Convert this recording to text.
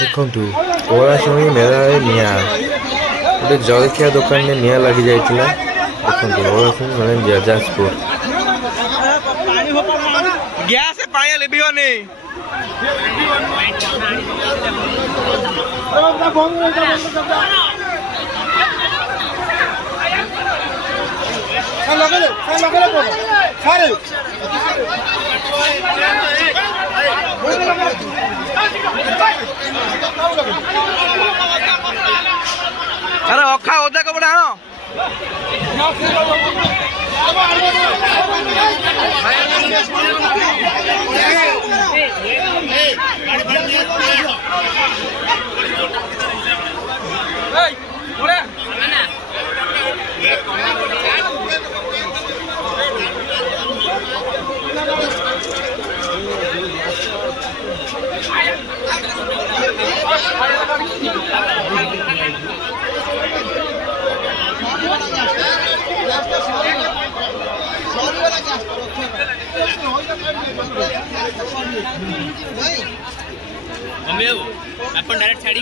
ଦେଖନ୍ତୁ ପଳାଶୁଣୀ ମେଳାରେ ନିଆଁ ଗୋଟେ ଜଳଖିଆ ଦୋକାନରେ ନିଆଁ ଲାଗି ଯାଇଥିଲା। ଦେଖନ୍ତୁ ପଳାଶୁଣୀ ମେଳା ଯାଜପୁର। ଗ୍ୟାସ୍ ପାଣି ଲିଭିବନି। अरे अखा ओदा कपड़ा आनो अपन डायरेक्ट छाड़ी